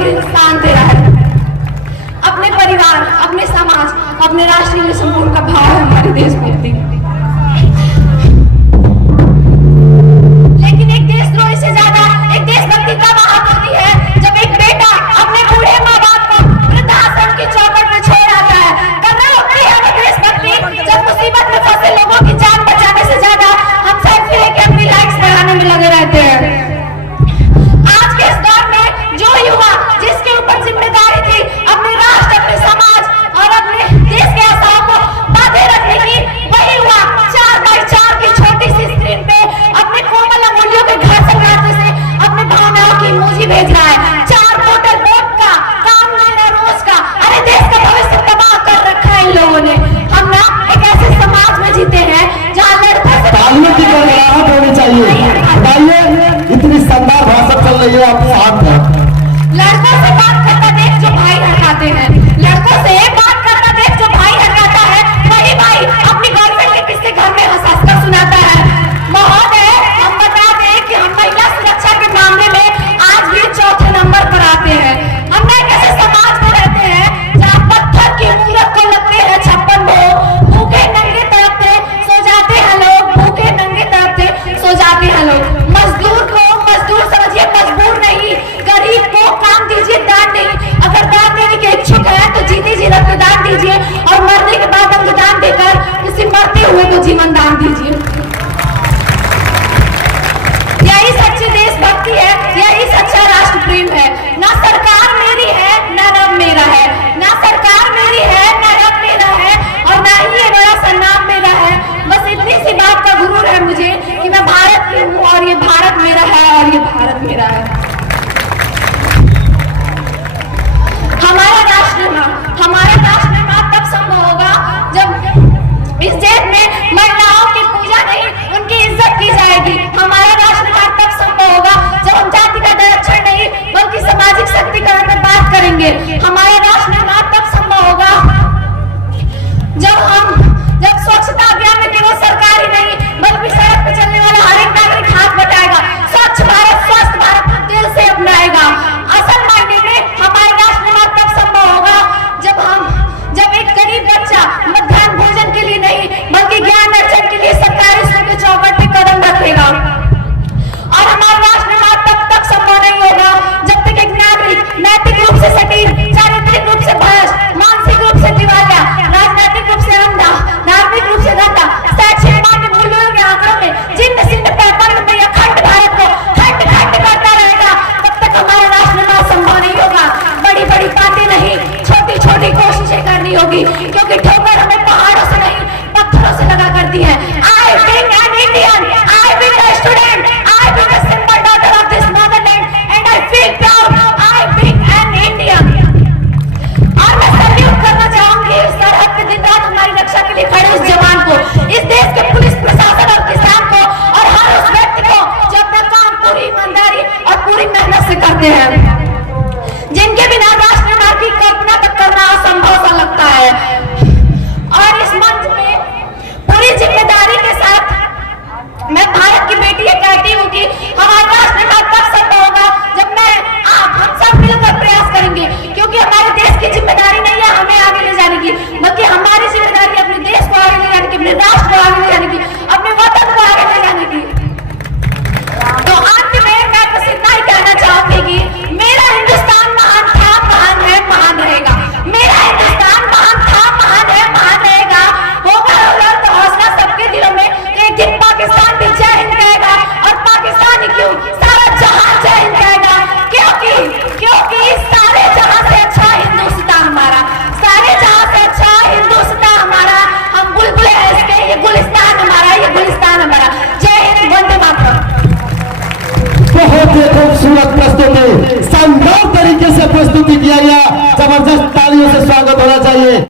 स्थान दे रहा है। अपने परिवार, अपने समाज, अपने राष्ट्र के लिए संपूर्ण का भाव है हमारी देशभक्ति। लेकिन एक देशद्रोही से ज्यादा एक देशभक्ति तब आहत होती है जब एक बेटा अपने बूढ़े माँ बाप को वृद्धाश्रम की चौखट में छोड़ आता है। करना होती है हमें देशभक्ति जब मुसीबत में फंसे लोगों की जान बचाने से ज्यादा हम सेल्फी लेके अपनी लाइक्स बढ़ाने में लगे रहते हैं। आज के इस दौर में जो युवा जिसके ऊपर जिम्मेदारी थी अपने राष्ट्र, अपने समाज और अपने देश के आशाओं को बांधे रखने की, वही युवा 4x4 की छोटी सी स्क्रीन पे अपने कोमल अंगुलियों के घर्षण रास्ते से अपने भावनाओं की इमोजी भेज रहा है। 4 बोतल वोट का काम लेना रोज का, अरे देश का भविष्य तबाह कर रखा है इन लोगों ने। हम ना एक ऐसे समाज में जीते हैं जहाँ लड़कों से तालियों की गड़गड़ाहट होनी चाहिए। बताइए, इतनी शानदार भाषा चल रही है, आप शांत हैं। लड़कों से बात करता देख जो भाई हटाते हैं, लड़कों से बात करता देख जो भाई हटाता है, वही भाई अपनी गर्लफ्रेंड के किससे घर में हंसकर सुनाता है। महोदय, हम बता दें कि हम महिला सुरक्षा के मामले में आज भी 4थे नंबर पर आते हैं। हम ना एक ऐसे समाज में रहते हैं जहाँ पत्थर की मूरत को लगते हैं 56 भोग, भूखे नंगे तड़पते सो जाते हैं लोग, भूखे नंगे तड़पते सो जाते हैं लोग। मजदूर को मजदूर समझिए, मजबूर नहीं। गरीब को काम दीजिए, दान नहीं। अगर दान देने के इच्छुक है तो जीते जी रक्तदान दीजिए और मरने के बाद अंगदान देकर किसी मरते हुए को जीवन दान दीजिए। यही सच्ची देशभक्ति है, यही सच्चा राष्ट्र प्रेम है। ना सरकार मेरी है, ना रब मेरा है। ना सरकार मेरी है, ना रब मेरा है, और ना ही ये बड़ा सा नाम मेरा है। बस इतनी सी बात का गुरूर है मुझे कि मैं भारत की हूँ और ये भारत मेरा है और ये भारत मेरा है। हमारा राष्ट्र निर्माण तब संभव होगा जब इस देश में महिलाओं की पूजा नहीं, उनकी इज्जत की जाएगी। हमारा राष्ट्र निर्माण तब संभव होगा जब हम जाति का आरक्षण नहीं बल्कि सामाजिक शक्तिकरण में बात करेंगे। हमारा राष्ट्र निर्माण तब संभव होगा जब स्वच्छता अभियान में केवल सरकारी नहीं बल्कि सड़क पर चलने वाला हर एक नागरिक हाथ बटाएगा, स्वच्छ भारत, स्वस्थ भारत को दिल से अपनाएगा। असल मायने में हमारे राष्ट्र निर्माण तब संभव होगा जब एक गरीब बच्चा मध्याह्न भोजन के लिए नहीं बल्कि ज्ञान अर्जन के लिए सरकारी स्कूल के चौखट पे कदम रखेगा। और हमारा राष्ट्र निर्माण तब तक संभव नहीं होगा जब तक एक नागरिक नैतिक रूप से सटीक, चारित्रिक रूप से भ्रष्ट, मानसिक रूप से दिवालिया, राजनीतिक रूप से अंधा, धार्मिक रूप से गंदा, शैक्षिक मान्य मूल्यों के आंकड़ों में जिन्न सिन्न पैपन में अखंड भारत को खंड खंड करता रहेगा, तब तक हमारा राष्ट्र निर्माण संभव नहीं होगा। बड़ी बड़ी बातें नहीं, छोटी छोटी कोशिशें करनी होगी, क्योंकि ठोकर हमें पहाड़ों से नहीं पत्थरों से लगा करती है। I being an Indian, I being a student, I being a simple daughter of this motherland, and I feel proud, I being an Indian। और मैं सल्यूट करना चाहूंगी इस सरहद पे दिन रात हमारी रक्षा के लिए खड़े उस जवान को, इस देश के पुलिस प्रशासन और किसान को, और हर उस व्यक्ति को जो अपना काम पूरी ईमानदारी और पूरी मेहनत से करते हैं, जिनके बिना राष्ट्र निर्माण की कल्पना तक करना असंभव सा लगता है। और इस मंच में पूरी जिम्मेदारी के साथ मैं भारत की बेटी ये कहती हूँ कि हमारा राष्ट्र निर्माण तब संभव होगा जब हम सब मिलकर प्रयास करेंगे, क्योंकि हमारे देश की जिम्मेदारी नहीं है हमें आगे ले जाने की, बल्कि हमारी जिम्मेदारी अपने देश को आगे ले जाने की, अपने राष्ट्र को आगे ले जाने की, अपने वतन को आगे ले जाने की। तो अंत में मैं बस इतना ही कहना चाहूंगी कि मेरा हिंदुस्तान महान था, महान है, महान रहेगा। मेरा हिंदुस्तान महान था, महान है, महान रहेगा। होगा तो हौसला सबके दिलों में, एक दिन पाकिस्तान भी जय हिंद कहेगा, और पाकिस्तान ही क्यों सारा जहां जय हिंद कहेगा, क्योंकि सारे जहां से अच्छा हिंदुस्तान हमारा, सारे जहां से अच्छा हिंदुस्तान हमारा। हम बुलबुल है इसके, ये गुलिस्तान हमारा, ये गुलिस्तान हमारा। जय हिंद, वंदे मातरम। बहुत ही खूबसूरत प्रस्तुति, शानदार तरीके से प्रस्तुति किया गया। जबरदस्त तालियों से स्वागत होना चाहिए।